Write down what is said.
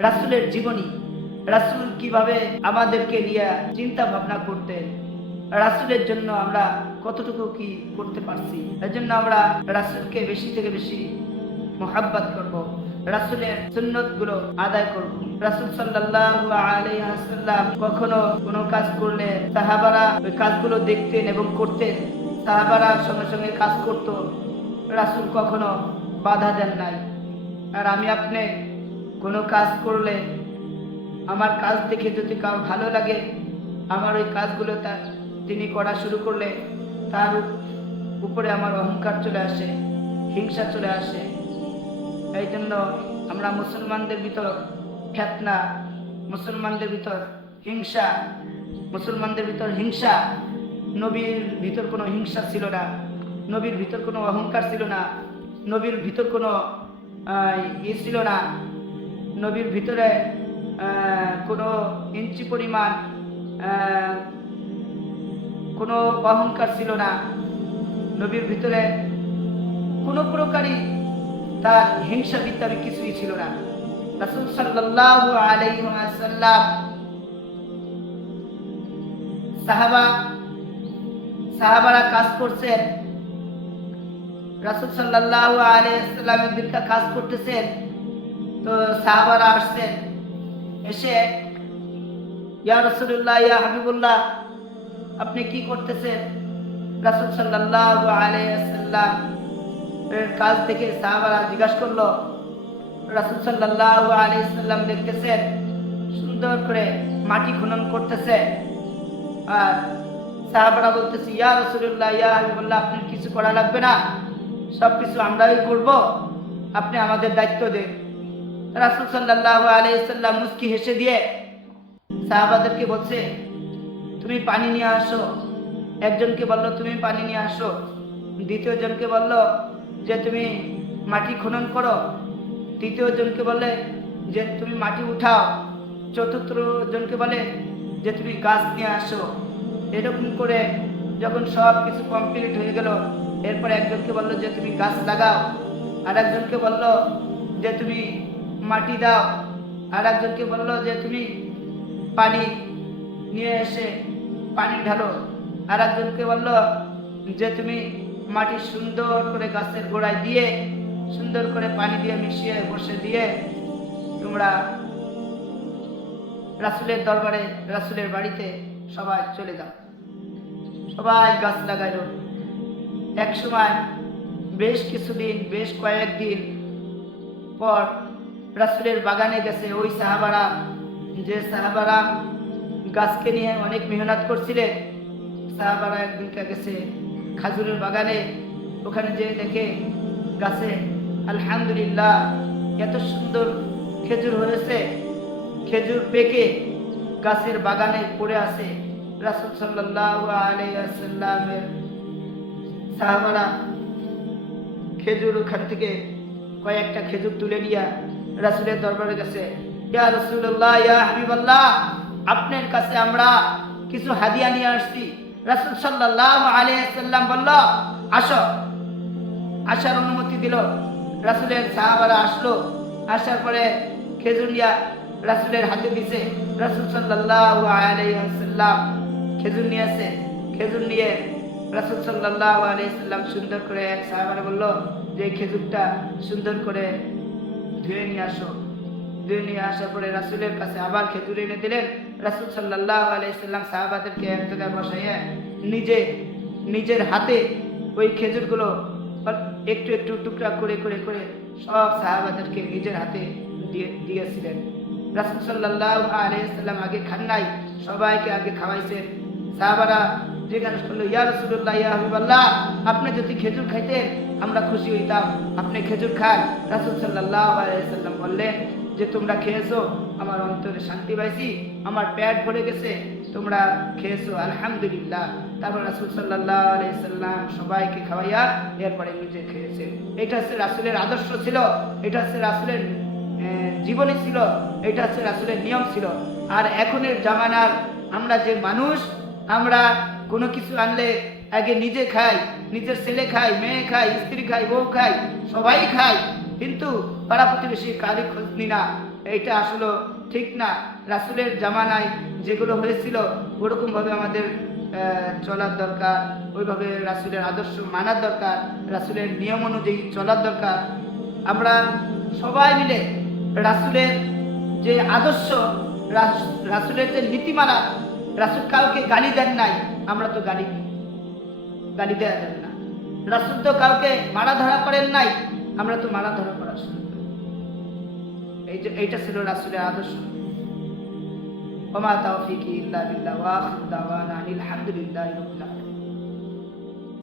রাসূলের জীবনী, রাসূল কিভাবে আমাদেরকে নিয়ে চিন্তা ভাবনা করতেন, রাসূলের জন্য আমরা কতটুকু কি করতে পারছি। এজন্য আমরা রাসূলকে বেশি থেকে বেশি মুহাব্বত করব, রাসূলের সুন্নতগুলো আদায় করব। রাসূল সাল্লাল্লাহু আলাইহি ওয়াসাল্লাম কখনো কোনো কাজ করলে সাহাবারা ওই কাজগুলো দেখতেন এবং করতেন। সাহাবারা সঙ্গে সঙ্গে কাজ করত, রাসূল কখনো বাধা দেন নাই। আর আমি আপনি কোনো কাজ করলে আমার কাজ দেখে যদি কারো ভালো লাগে, আমার ওই কাজগুলো তিনি করা শুরু করলে তার উপরে আমার অহংকার চলে আসে, হিংসা চলে আসে। এই জন্য আমরা মুসলমানদের ভিতর ফিতনা, মুসলমানদের ভিতর হিংসা, নবীর ভিতর কোনো হিংসা ছিল না, নবীর ভিতর কোনো অহংকার ছিল না, নবীর ভিতর কোনো ছিল না, নবীর ভিতরে কোনো ইঞ্চি পরিমাণ কোনো অহংকার ছিল না, নবীর ভিতরে কোনো প্রকারই তার হিংসা বিদ্যার কিছুই ছিল না। রাসূল সাল্লাল্লাহু আলাইহি ওয়াসাল্লাম সাহাবারা কাজ করছেন, রাসূল সাল্লাল্লাহু আলাইহি ওয়াসাল্লামের দিকে কাজ করতেছেন। তো সাহাবারা আসছেন, এসে ইয়া রাসূলুল্লাহ, ইয়া হাবিবুল্লাহ, আপনি কি করতেছেন? রাসূল সাল্লাল্লাহু আলাইহি ওয়াসাল্লাম এর কাজ দেখে সাহাবারা জিজ্ঞাসা করলো। রাসূল সাল্লাল্লাহু আলাইহি ওয়াসাল্লাম দেখতেছেন সুন্দর করে মাটি খনন করতেছে, আর সাহাবারা বলতেছে, ইয়া রাসূলুল্লাহ, ইয়া হাবিবুল্লাহ, আপনি কিছু করা লাগবে না, সব কিছু আমরাই করব, আপনি আমাদের দায়িত্ব দেন। রাসূল সাল্লাল্লাহু আলাইহি ওয়াসাল্লাম মুস্কি হেসে দিয়ে সাহাবাদেরকে বলছে, তুমি পানি নিয়ে আসো। একজনকে বলল তুমি পানি নিয়ে আসো, দ্বিতীয় জনকে বলল যে তুমি মাটি খনন করো, তৃতীয় জনকে বলে যে তুমি মাটি উঠাও, চতুর্থ জনকে বলে যে তুমি গাছ নিয়ে আসো। এরকম করে যখন সব কিছু কমপ্লিট হয়ে গেল, এরপরে একজনকে বলল যে তুমি গাছ লাগাও, আর একজনকে বলল যে তুমি মাটি দাও, আর একজনকে বলল যে তুমি পানি নিয়ে এসে পানি ঢালো, আর একজনকে বলল যে তুমি মাটি সুন্দর করে গাছের গোড়ায় দিয়ে সুন্দর করে পানি দিয়ে মিশিয়ে বসে দিয়ে তোমরা রাসূলের দরবারে, রাসূলের বাড়িতে সবাই চলে যাও। সবাই গাছ লাগাইল। এক সময় বেশ কিছুদিন, বেশ কয়েকদিন পর রাসূলের বাগানে গেছে ওই সাহাবারা, যে সাহাবারা গাছকে নিয়ে অনেক মেহনত করছিলেন। সাহাবারা একদিনকে গেছে খাজুরের বাগানে, ওখানে যে দেখে গাছে আলহামদুলিল্লাহ এত সুন্দর খেজুর হয়েছে, খেজুর পেকে গাছের বাগানে পড়ে আছে। রাসূল সাল্লাল্লাহু আলাইহি ওয়াসাল্লামের সাহাবারা খেজুর ওখান থেকে কয়েকটা খেজুর তুলে নিয়ে রাসূলের দরবারে গেছে। ইয়া রাসূলুল্লাহ, ইয়া হাবিবাল্লাহ, আপনার কাছে আমরা কিছু হাদিয়া নিয়ে আসছি। রাসূল সাল্লাল্লাহু আলাইহি ওয়াসাল্লাম বলল, আসো। আসার অনুমতি দিল। রাসূলের সাহাবারা আসলো, আসার পরে খেজুর নিয়ে রাসূলের হাতে দিছে। রাসূল সাল্লাল্লাহু আলাইহি ওয়াসাল্লাম খেজুর নিয়ে আসে। খেজুর নিয়ে রাসূল সাল্লাল্লাহু আলাইহি ওয়াসাল্লাম সুন্দর করে এক সাহাবারে বলল যে খেজুরটা সুন্দর করে ধুয়ে নিয়ে আসো। ধুয়ে নিয়ে আসার পরে রাসূলের কাছে আবার খেজুর এনে দিলেন। রাসূল সাল্লাল্লাহু আলাইহি ওয়াসাল্লাম সাহাবাদেরকে এক জায়গায় বসাইয়া নিজের হাতে ওই খেজুরগুলো একটু একটু টুকরা করে করে করে সব সাহাবাদেরকে নিজের হাতে দিয়েছিলেন। রাসূল সাল্লাল্লাহু আলাইহি ওয়াসাল্লাম আগে খান নাই, সবাইকে আগে খাওয়াইছেন। সাহাবারা জিজ্ঞাসা করলো, ইয়া রাসূলুল্লাহ, ইয়া হাবিবাল্লাহ, আপনি যদি খেজুর খাইতেন আমরা খুশি হইতাম, আপনি খেজুর খান। রাসূল সাল্লাল্লাহু আলাইহি ওয়াসাল্লাম বললেন যে তোমরা খেয়েছো, আমার অন্তরে শান্তি পাইছি, আমার পেট ভরে গেছে, তোমরা খেয়েছো আলহামদুলিল্লাহ। তারপর রাসূল সাল্লাল্লাহু আলাইহি ওয়াসাল্লাম সবাইকে খাওয়াইয়া এরপরে নিজে খেয়েছেন। এটা হচ্ছে রাসূলের আদর্শ ছিল, এটা হচ্ছে রাসূলের জীবনী ছিল, এটা হচ্ছে রাসূলের নিয়ম ছিল। আর এখনের জামানার আমরা যে মানুষ, আমরা কোনো কিছু আনলে আগে নিজে খাই, নিজের ছেলে খাই, মেয়ে খাই, স্ত্রী খাই, বউ খাই, সবাই খাই, কিন্তু পাড়া প্রতিবেশী কারই খোঁজ নি না। এইটা আসলে ঠিক না। রাসূলের জামানায় যেগুলো হয়েছিল ওরকমভাবে আমাদের চলার দরকার, ওইভাবে রাসূলের আদর্শ মানার দরকার, রাসূলের নিয়ম অনুযায়ী চলার দরকার। আমরা সবাই মিলে রাসূলের যে আদর্শ, রাসূলের যে নীতিমালা, রাসূল কাউকে গালি দেন নাই, আমরা তো গালি দেওয়া যাবে না। রাসূল তো কাউকে মারা ধরা করেন নাই, আমরা তো মারা ধরা করা শুরু করি। এইটা ছিল রাসূলের আদর্শ। ওয়া মা তাওফীকি ইল্লা বিল্লাহ ওয়া আখিরু দাওয়ানা আনিল হামদুলিল্লাহি রাব্বিল আলামিন।